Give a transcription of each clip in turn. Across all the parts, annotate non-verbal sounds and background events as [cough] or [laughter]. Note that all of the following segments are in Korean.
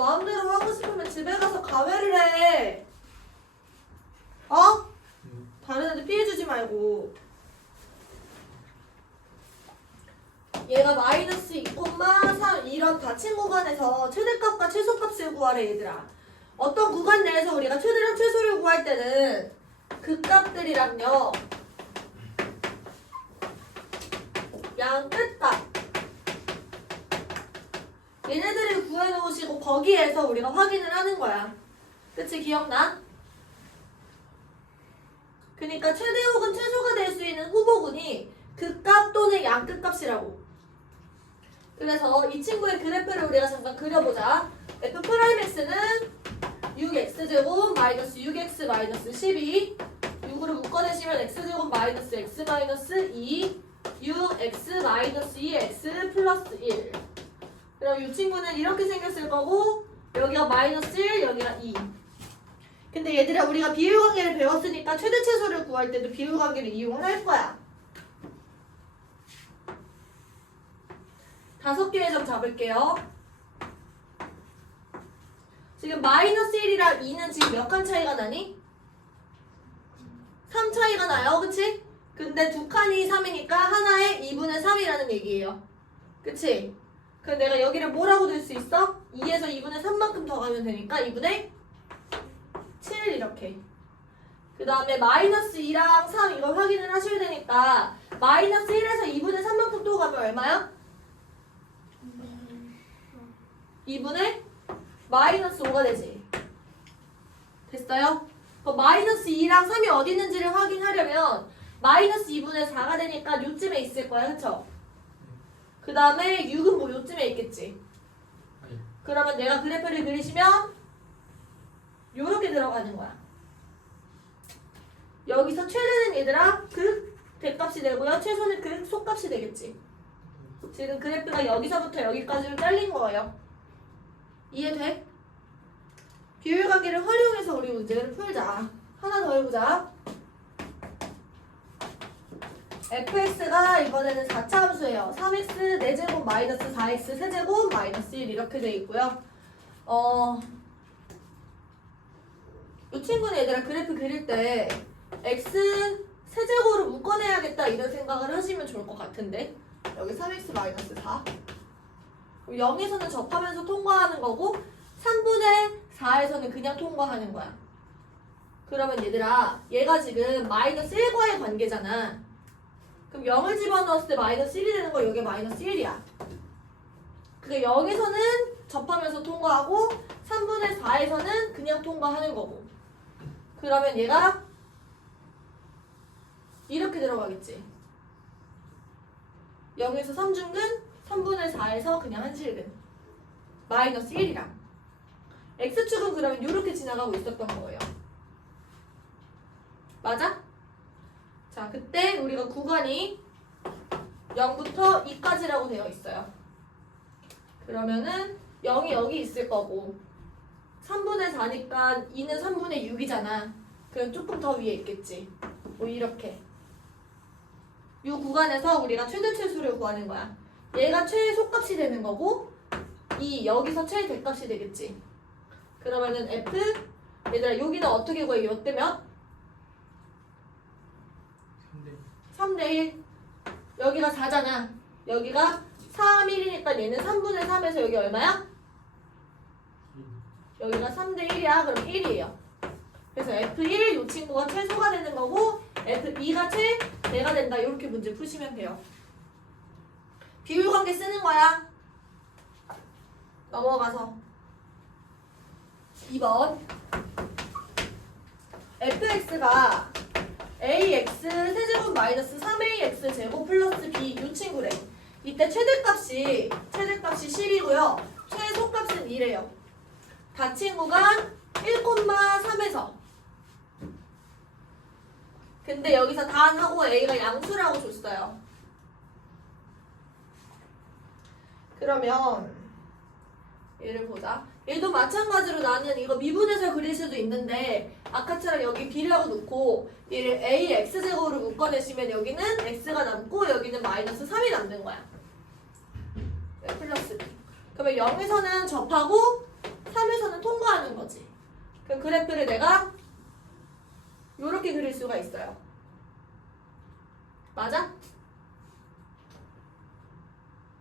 마음대로 하고 싶으면 집에 가서 가회를 해. 어? 다른 애들 피해주지 말고. 얘가 마이너스 2,3 이런 닫힌 구간에서 최대값과 최소값을 구하래 얘들아. 어떤 구간 내에서 우리가 최대랑 최소를 구할 때는 그 값들이랑요. 양 끝값. 얘네들을 구해놓으시고 거기에서 우리가 확인을 하는 거야. 그치 기억나? 그러니까 최대 혹은 최소가 될 수 있는 후보군이 극값 또는 양끝값이라고. 그래서 이 친구의 그래프를 우리가 잠깐 그려보자. f 프라임 x는 6x제곱 마이너스 6x 마이너스 12 6으로 묶어내시면 x제곱 마이너스 x 마이너스 2 6x 마이너스 2x 플러스 1 그럼 이 친구는 이렇게 생겼을 거고 여기가 마이너스 1 여기가 2 근데 얘들아 우리가 비율 관계를 배웠으니까 최대 최소를 구할 때도 비율 관계를 이용을 할 거야 다섯 개의 점 잡을게요 지금 마이너스 1이랑 2는 지금 몇 칸 차이가 나니? 3 차이가 나요 그치? 근데 두 칸이 3이니까 하나에 2분의 3이라는 얘기예요 그치? 그럼 내가 여기를 뭐라고 들 수 있어? 2에서 2분의 3만큼 더 가면 되니까 2분의 7 이렇게 그 다음에 마이너스 2랑 3 이걸 확인을 하셔야 되니까 마이너스 1에서 2분의 3만큼 또 가면 얼마야? 2분의 마이너스 5가 되지 됐어요? 그럼 마이너스 2랑 3이 어디 있는지를 확인하려면 마이너스 2분의 4가 되니까 요쯤에 있을 거야 그쵸? 그 다음에 6은 뭐 요쯤에 있겠지. 아니. 그러면 내가 그래프를 그리시면 요렇게 들어가는 거야. 여기서 최대는 얘들아 그 대값이 되고요. 최소는 그 속값이 되겠지. 지금 그래프가 여기서부터 여기까지로 잘린 거예요. 이해돼? 비율 관계를 활용해서 우리 문제를 풀자. 하나 더 해보자 fx가 이번에는 4차 함수예요. 3x 4제곱 마이너스 4x 세제곱 마이너스 1 이렇게 돼 있고요. 어, 이 친구는 얘들아 그래프 그릴 때 x 세제곱으로 묶어내야겠다 이런 생각을 하시면 좋을 것 같은데 여기 3x 마이너스 4 0에서는 접하면서 통과하는 거고 3분의 4에서는 그냥 통과하는 거야. 그러면 얘들아 얘가 지금 마이너스 1과의 관계잖아. 그럼 0을 집어넣었을 때 마이너스 1이 되는 거 여기 마이너스 1이야. 그게 0에서는 접하면서 통과하고 3분의 4에서는 그냥 통과하는 거고. 그러면 얘가 이렇게 들어가겠지. 0에서 3중근, 3분의 4에서 그냥 한실근. 마이너스 1이랑. x축은 그러면 이렇게 지나가고 있었던 거예요. 맞아? 자, 그때 우리가 구간이 0부터 2까지라고 되어 있어요. 그러면은 0이 여기 있을 거고 3분의 4니까 2는 3분의 6이잖아. 그럼 조금 더 위에 있겠지. 뭐 이렇게. 이 구간에서 우리가 최대 최소를 구하는 거야. 얘가 최소값이 되는 거고 이 여기서 최대값이 되겠지. 그러면은 f 얘들아 여기는 어떻게 구해? 요 때면 3대 3대 1 여기가 4잖아 여기가 3, 1이니까 얘는 3분의 3에서 여기 얼마야? 1. 여기가 3대 1이야. 그럼 1이에요. 그래서 F1 이 친구가 최소가 되는 거고 F2가 최대가 된다. 이렇게 문제 푸시면 돼요. 비율 관계 쓰는 거야. 넘어가서. 2번. Fx가 ax 세제곱 마이너스 3ax 제곱 플러스 b 이 친구래. 이때 최대값이 최대값이 10이고요. 최소값은 2래요. 닫힌 구간 1,3에서 근데 여기서 단하고 a가 양수라고 줬어요. 그러면 얘를 보자. 얘도 마찬가지로 나는 이거 미분해서 그릴 수도 있는데 아까처럼 여기 b라고 놓고 얘를 a x제곱으로 묶어내시면 여기는 x가 남고 여기는 마이너스 3이 남는 거야. 네, 플러스 b. 그러면 0에서는 접하고 3에서는 통과하는 거지. 그럼 그래프를 내가 이렇게 그릴 수가 있어요. 맞아?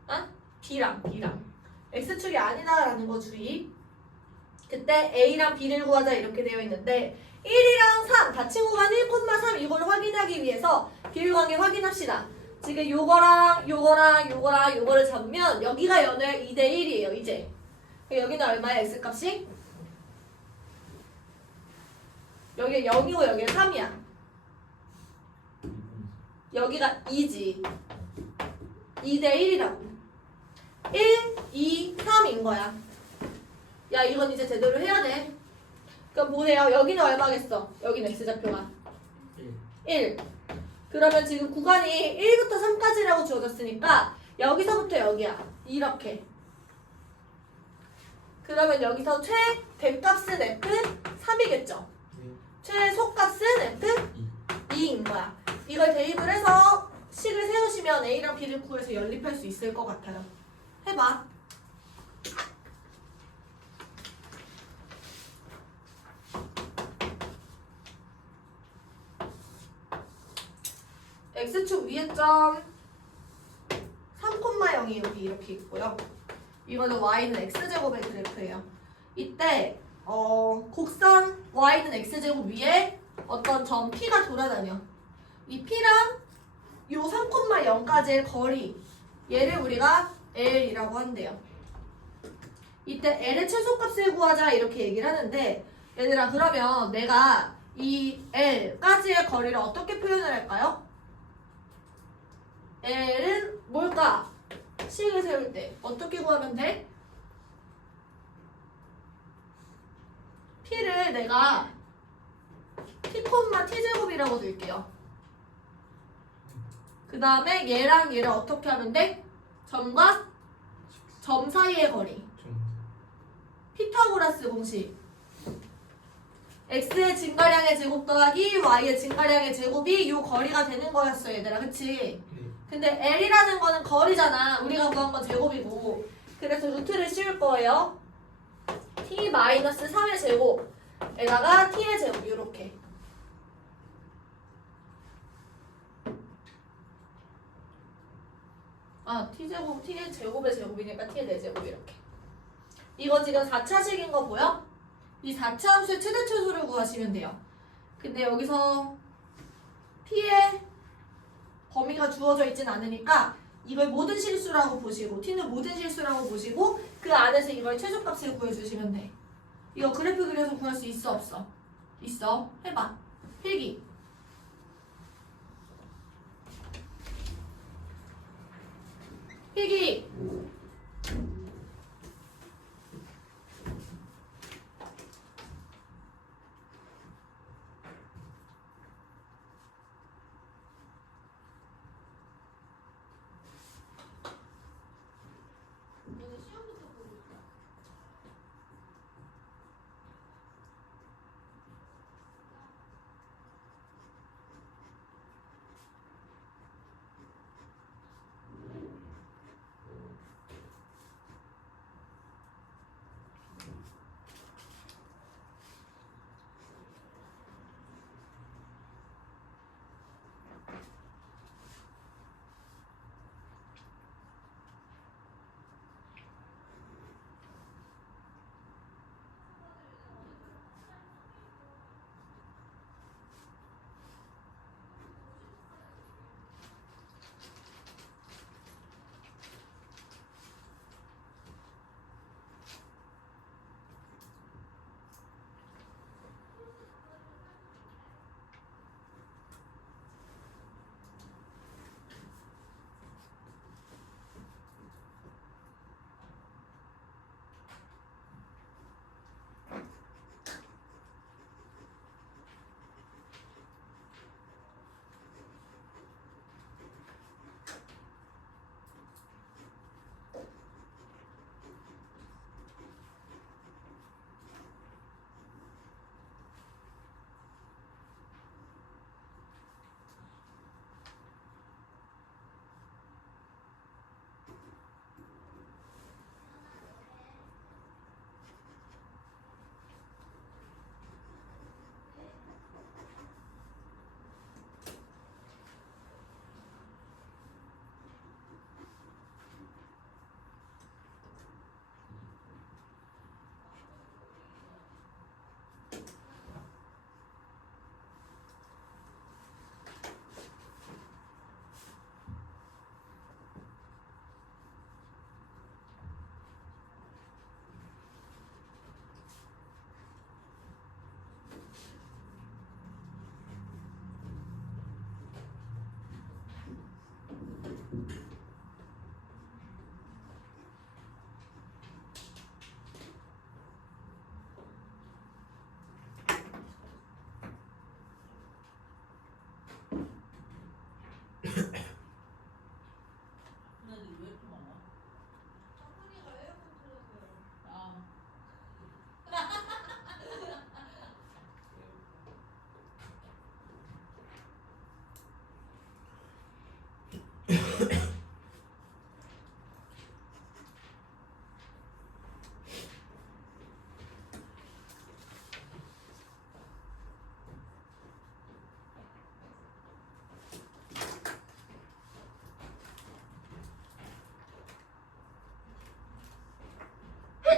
아? B랑 B랑 X축이 아니다라는 거 주의. 그때 A랑 B를 구하자 이렇게 되어 있는데 1이랑 3 닫힌 구간 1,3 이걸 확인하기 위해서 비율관계 확인합시다. 지금 요거랑 요거랑 요거랑 요거를 잡으면 여기가 연을 2대 1이에요 이제. 여기는 얼마야 X값이? 여기 0이고 여기는 3이야. 여기가 2지. 2대 1이라고. 1, 2, 3인 거야. 야, 이건 이제 제대로 해야 돼. 그럼 보세요. 여기는 얼마겠어? 여기는 X좌표가. 1 1. 그러면 지금 구간이 1부터 3까지라고 주어졌으니까 여기서부터 여기야. 이렇게. 그러면 여기서 최대값은 F 3이겠죠? 최소값은 F 2 인 거야. 이걸 대입을 해서 식을 세우시면 A랑 B를 구해서 연립할 수 있을 것 같아요. 해봐. X축 위에 점 3,0이 여기 이렇게 있고요. 이거는 Y는 X제곱의 그래프예요. 이때 어, 곡선 Y는 X제곱 위에 어떤 점 P가 돌아다녀. 이 P랑 요 3,0까지의 거리 얘를 우리가 L이라고 한대요. 이때 L의 최소값을 구하자 이렇게 얘기를 하는데 얘들아 그러면 내가 이 L까지의 거리를 어떻게 표현을 할까요? L은 뭘까? 식을 세울 때 어떻게 구하면 돼? P를 내가 T, T제곱이라고 둘게요. 그 다음에 얘랑 얘를 어떻게 하면 돼? 점과 점 사이의 거리. 피타고라스 공식. x의 증가량의 제곱 더하기 y의 증가량의 제곱이 요 거리가 되는 거였어 얘들아 그치? 근데 L이라는 거는 거리잖아. 우리가 구한 건 제곱이고. 그래서 루트를 씌울 거예요. T 3의 제곱에다가 t의 제곱 이렇게. 아 t제곱 t의 제곱의 제곱이니까 t의 4제곱 이렇게. 이거 지금 4차식인 거 보여? 이 4차 함수의 최대 최소를 구하시면 돼요. 근데 여기서 t의 범위가 주어져 있진 않으니까 이걸 모든 실수라고 보시고 t는 모든 실수라고 보시고 그 안에서 이걸 최소값을 구해주시면 돼. 이거 그래프 그려서 구할 수 있어 없어? 있어. 해봐. 필기. 필기.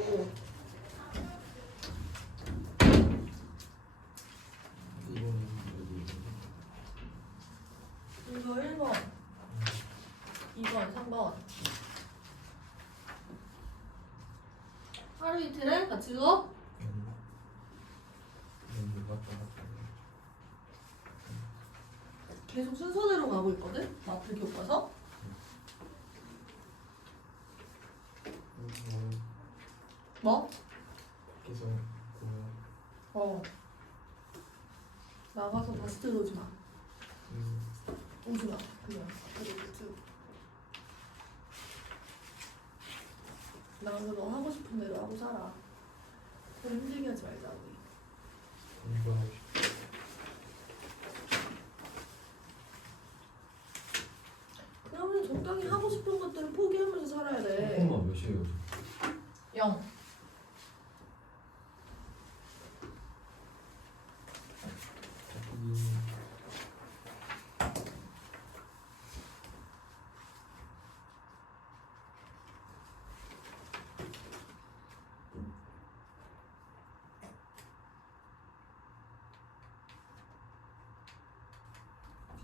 이거는 이거 1번 2번 3번 하루 이틀에 같이 갔다 계속 순서대로 가고 있거든? 마트 교과서? 뭐 뭐? 계속 그 어. 나가서 다시 들어오지 마. 음, 오지 마. 그냥. 그리고 쭉 나가서 너 하고 싶은 대로 하고 살아. 그걸 힘들게 하지 말자 우리. 공부하고 싶어. 그러면 적당히 하고 싶은 것들은 포기하면서 살아야 돼. 콤마 몇이에요? 0 이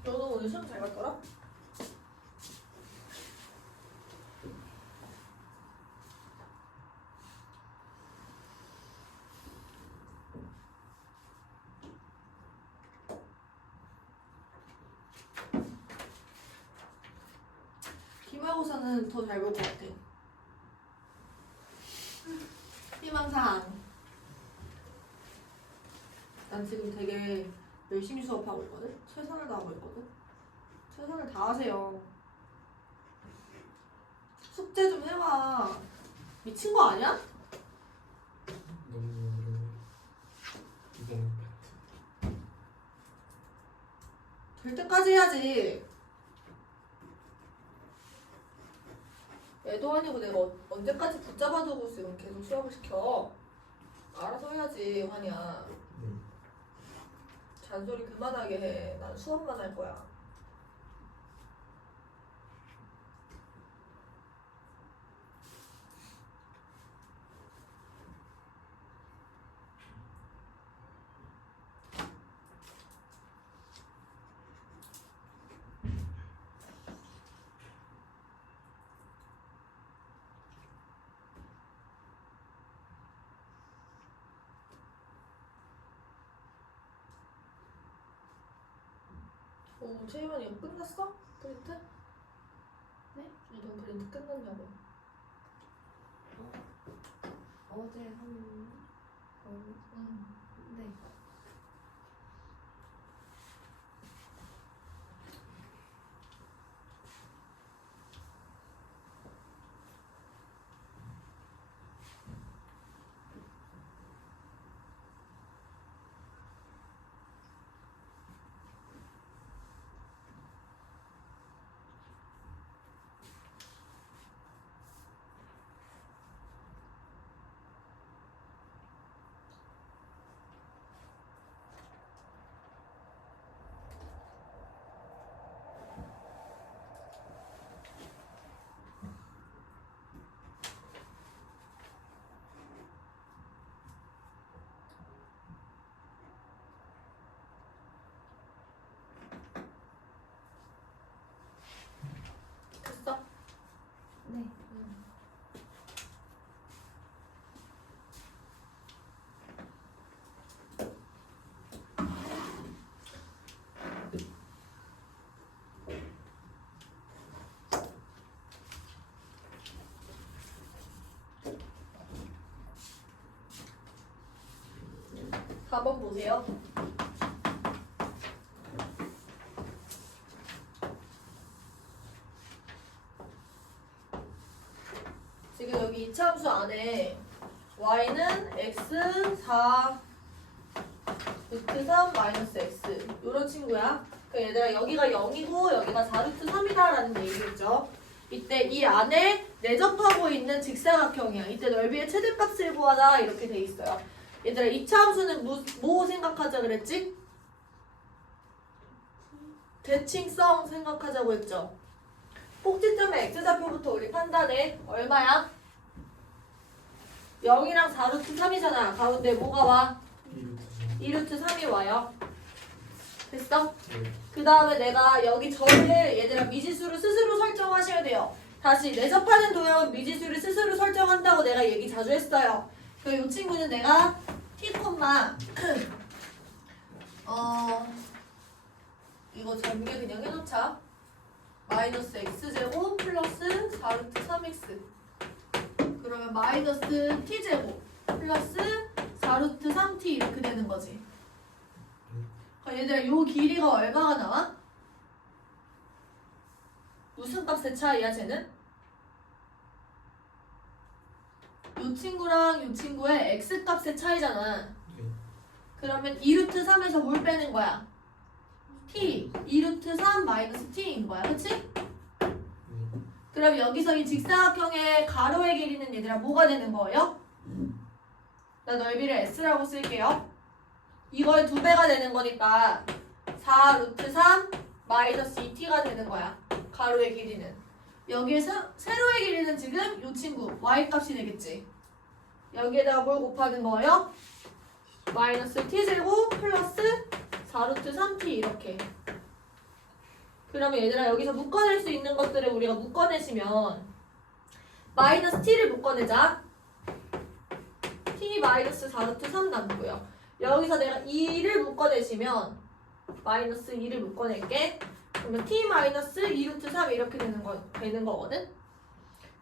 너도 오늘 시험 잘 봤더라? 기말고사는 더 잘 볼 것 같아. 희망사항. 난 지금 되게 열심히 수업하고 있거든? 최선을 다하고 있거든? 최선을 다하세요. 숙제 좀 해봐. 미친 거 아니야? 너무 어려워 이번 파트 될 때까지 해야지. 애도 아니고 내가 어- 언제까지 붙잡아두고 지금 계속 수업을 시켜. 알아서 해야지, 환이야. 네 잔소리 그만하게 해. 난 수업만 할 거야. 오, 최희만 이거 끝났어? 프린트? 네? 이동 프린트 끝났냐고. 어제 한 어, 응. 네. 4번 보세요. 지금 여기 이차함수 안에 y는 x 4 루트 3 마이너스 x 이런 친구야. 그 얘들아 여기가 0이고 여기가 4 루트 3이다라는 얘기겠죠. 이때 이 안에 내접하고 있는 직사각형이야. 이때 넓이의 최대값을 구하다 이렇게 돼 있어요. 얘들아 이차 함수는 뭐, 뭐 생각하자 그랬지? 대칭성 생각하자고 했죠. 꼭지점의 x좌표부터 우리 판단해. 얼마야? 0이랑 4루트 3이잖아. 가운데 뭐가 와? 2루트 3이 와요. 됐어? 네. 그 다음에 내가 여기 절을 얘들아 미지수를 스스로 설정하셔야 돼요. 다시 내접하는 도형 미지수를 스스로 설정한다고 내가 얘기 자주 했어요. 그 이 친구는 내가 t [clears throat] 콤마 어 이거 전개 그냥 해놓자. 마이너스 x제곱 플러스 4루트 3x 그러면 마이너스 t제곱 플러스 4루트 3t 이렇게 되는 거지. 얘들아 요 길이가 얼마가 나와? 무슨 값의 차이야 쟤는? 요 친구랑 요 친구의 x 값의 차이잖아. 네. 그러면 2루트 3에서 뭘 빼는 거야? t 2루트 3 마이너스 t인 거야 그치? 네. 그럼 여기서 이 직사각형의 가로의 길이는 얘들아 뭐가 되는 거예요? 나 넓이를 s라고 쓸게요. 이거의 두 배가 되는 거니까 4 루트 3 마이너스 2t가 되는 거야. 가로의 길이는. 여기에서 세로의 길이는 지금 이 친구 y 값이 되겠지. 여기에다가 뭘 곱하는 거예요? 마이너스 t제곱 플러스 4 루트 3t 이렇게. 그러면 얘들아 여기서 묶어낼 수 있는 것들을 우리가 묶어내시면 마이너스 t를 묶어내자. t 마이너스 4루트 3 남고요. 여기서 내가 2를 묶어내시면 마이너스 2를 묶어낼게. 그러면 t 마이너스 2루트 3 이렇게 되는 거 되는 거거든.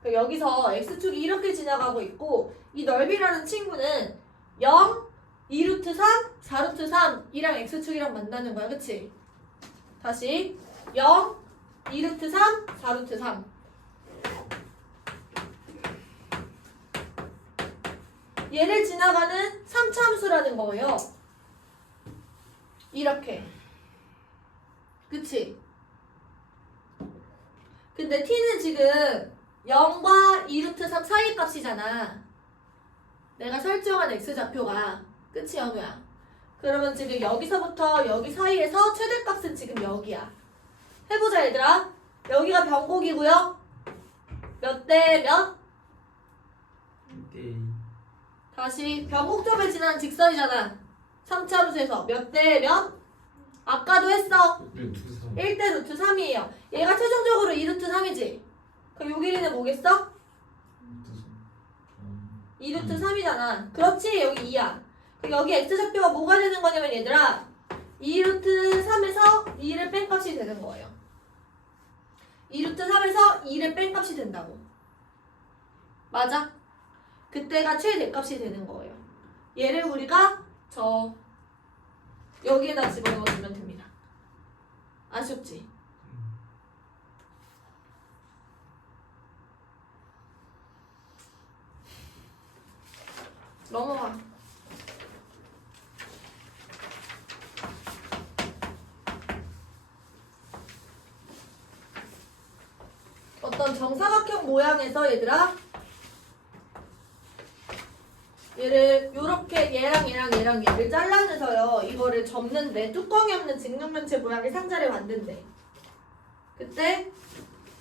그러니까 여기서 x축이 이렇게 지나가고 있고 이 넓이라는 친구는 0, 2루트 3, 4루트 3이랑 x축이랑 만나는 거야, 그치? 다시 0, 2루트 3, 4루트 3. 얘를 지나가는 3차함수라는 거예요. 이렇게. 그치? 근데 t는 지금 0과 2루트 3 사이 값이잖아. 내가 설정한 x좌표가. 그치, 연우야? 그러면 지금 여기서부터 여기 사이에서 최대값은 지금 여기야. 해보자, 얘들아. 여기가 변곡이고요. 몇 대 몇? 네. 다시 변곡점에 지나는 직선이잖아. 3차함수에서 몇 대 몇? 아까도 했어. 루트 3. 1대 루트 3이에요. 얘가 최종적으로 2루트 3이지. 그럼 요 길이는 뭐겠어? 루트 3. 2루트 3이잖아. 그렇지, 여기 2야. 그럼 여기 x좌표가 뭐가 되는 거냐면 얘들아 2루트 3에서 2를 뺀 값이 되는 거예요. 2루트 3에서 2를 뺀 값이 된다고. 맞아? 그때가 최대값이 되는 거예요. 얘를 우리가 저 여기에다 집어넣어주면 됩니다. 아쉽지? 넘어가. 어떤 정사각형 모양에서 얘들아 얘를 요렇게 얘랑 얘랑 얘랑 얘를 잘라내서요 이거를 접는데 뚜껑이 없는 직육면체 모양의 상자를 만든대 그때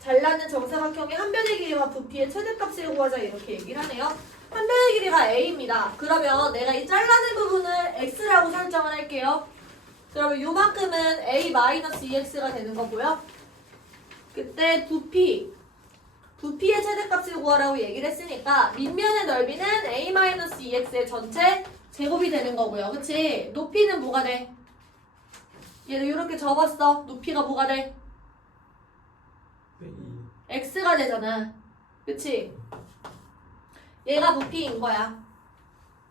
잘라낸 정사각형의 한 변의 길이와 부피의 최대값을 구하자 이렇게 얘기를 하네요 한 변의 길이가 a입니다 그러면 내가 이 잘라낸 부분을 x라고 설정을 할게요 그러면 요만큼은 a-2x가 되는 거고요 그때 부피 부피의 최대값을 구하라고 얘기를 했으니까 밑면의 넓이는 a-2x의 전체 제곱이 되는 거고요. 그치? 높이는 뭐가 돼? 얘를 이렇게 접었어. 높이가 뭐가 돼? 네. x가 되잖아. 그치? 얘가 부피인 거야.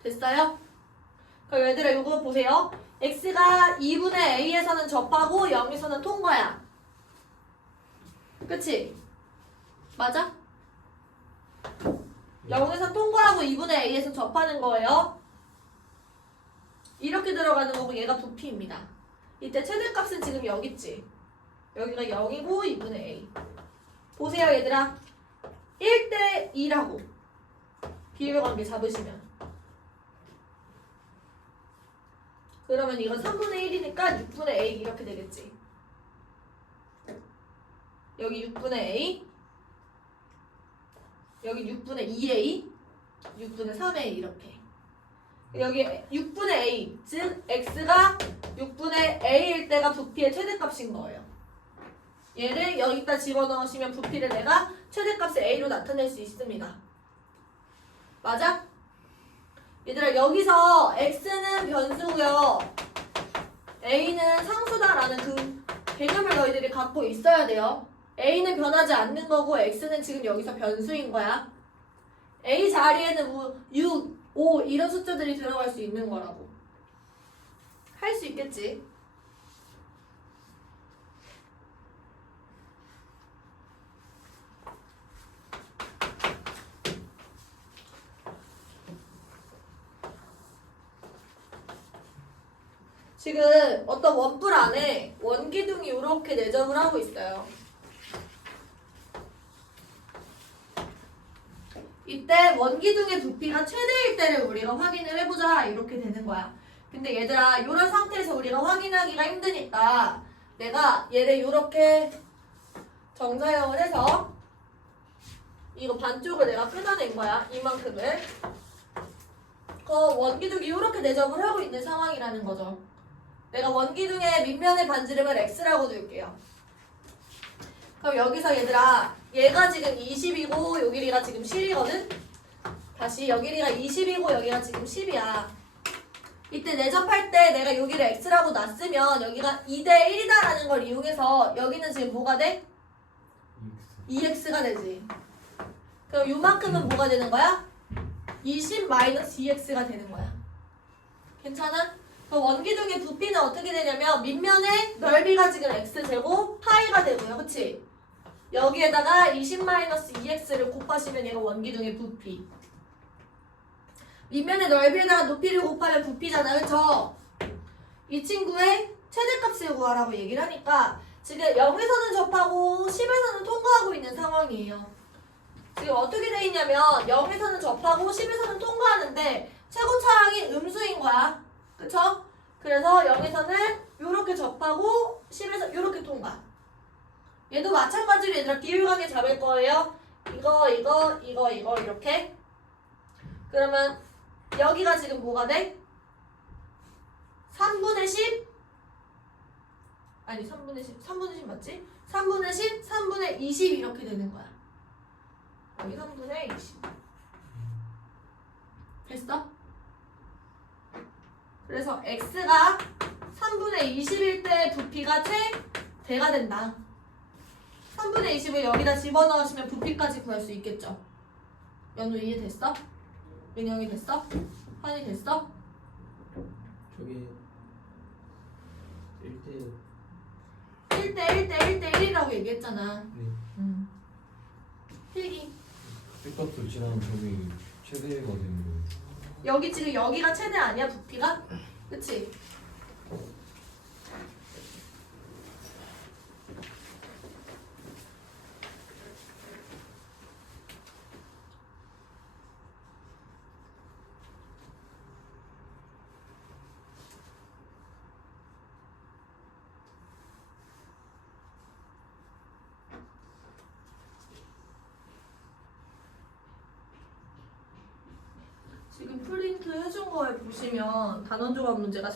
됐어요? 그럼 얘들아 이거 보세요. x가 2분의 a에서는 접하고 0에서는 통과야. 그치? 맞아? 0에서 통과하고 2분의 a에서 접하는 거예요. 이렇게 들어가는 거고 얘가 부피입니다. 이때 최대값은 지금 여기 있지. 여기가 0이고 2분의 a. 보세요 얘들아. 1대 2라고. 비율관계 잡으시면. 그러면 이건 3분의 1이니까 6분의 a 이렇게 되겠지. 여기 6분의 a. 여기 6분의 2a. 6분의 3a 이렇게. 여기 6분의 a, 즉 x가 6분의 a일 때가 부피의 최대값인 거예요. 얘를 여기다 집어넣으시면 부피를 내가 최대값의 a로 나타낼 수 있습니다. 맞아? 얘들아 여기서 x는 변수고요. a는 상수다라는 그 개념을 너희들이 갖고 있어야 돼요. a는 변하지 않는 거고 x는 지금 여기서 변수인 거야. a 자리에는 뭐 6, 5 이런 숫자들이 들어갈 수 있는 거라고. 할 수 있겠지. 지금 어떤 원뿔 안에 원기둥이 이렇게 내접을 하고 있어요. 이때 원기둥의 부피가 최대일 때를 우리가 확인을 해보자 이렇게 되는 거야. 근데 얘들아 이런 상태에서 우리가 확인하기가 힘드니까 내가 얘를 이렇게 정사형을 해서 이거 반쪽을 내가 끊어낸 거야. 이만큼을. 그 원기둥이 이렇게 내접을 하고 있는 상황이라는 거죠. 내가 원기둥의 밑면의 반지름을 x라고 둘게요. 그럼 여기서 얘들아 얘가 지금 20이고 요 길이가 지금 10이거든? 다시 여기 길이가 20이고 여기가 지금 10이야. 이때 내접할 때 내가 여기를 x라고 놨으면 여기가 2대 1이다라는 걸 이용해서 여기는 지금 뭐가 돼? EX 2x가 되지. 그럼 요만큼은 뭐가 되는 거야? 20 마이너스 2x가 되는 거야. 괜찮아? 그럼 원기둥의 부피는 어떻게 되냐면 밑면의 넓이가 지금 x제곱 파이가 되고요. 그치? 여기에다가 20 마이너스 2x를 곱하시면 얘가 원기둥의 부피. 밑면의 넓이에다가 높이를 곱하면 부피잖아. 그쵸? 이 친구의 최대값을 구하라고 얘기를 하니까 지금 0에서는 접하고 10에서는 통과하고 있는 상황이에요. 지금 어떻게 돼 있냐면 0에서는 접하고 10에서는 통과하는데 최고 차항이 음수인 거야. 그쵸? 그래서 0에서는 이렇게 접하고 10에서 이렇게 통과. 얘도 마찬가지로 얘들아 비율관계 잡을 거예요. 이거 이거 이거 이거 이렇게. 그러면 여기가 지금 뭐가 돼? 3분의 10? 아니 3분의 10, 3분의 10 맞지? 3분의 10, 3분의 20 이렇게 되는 거야. 여기 3분의 20. 됐어? 그래서 x가 3분의 20일 때 부피가 최대가 된다. 3분의 20을 여기다 집어넣으시면 부피까지 구할 수 있겠죠. 연우 이해됐어? 민영이 됐어? 환이 됐어? 저기 1대 1대 1대 1대 1이라고 얘기했잖아. 네. 음. 필기. 저기 최대가 되는 거예요. 여기 지금 여기가 최대 아니야 부피가? 그치? 보시면 단원 조각 문제가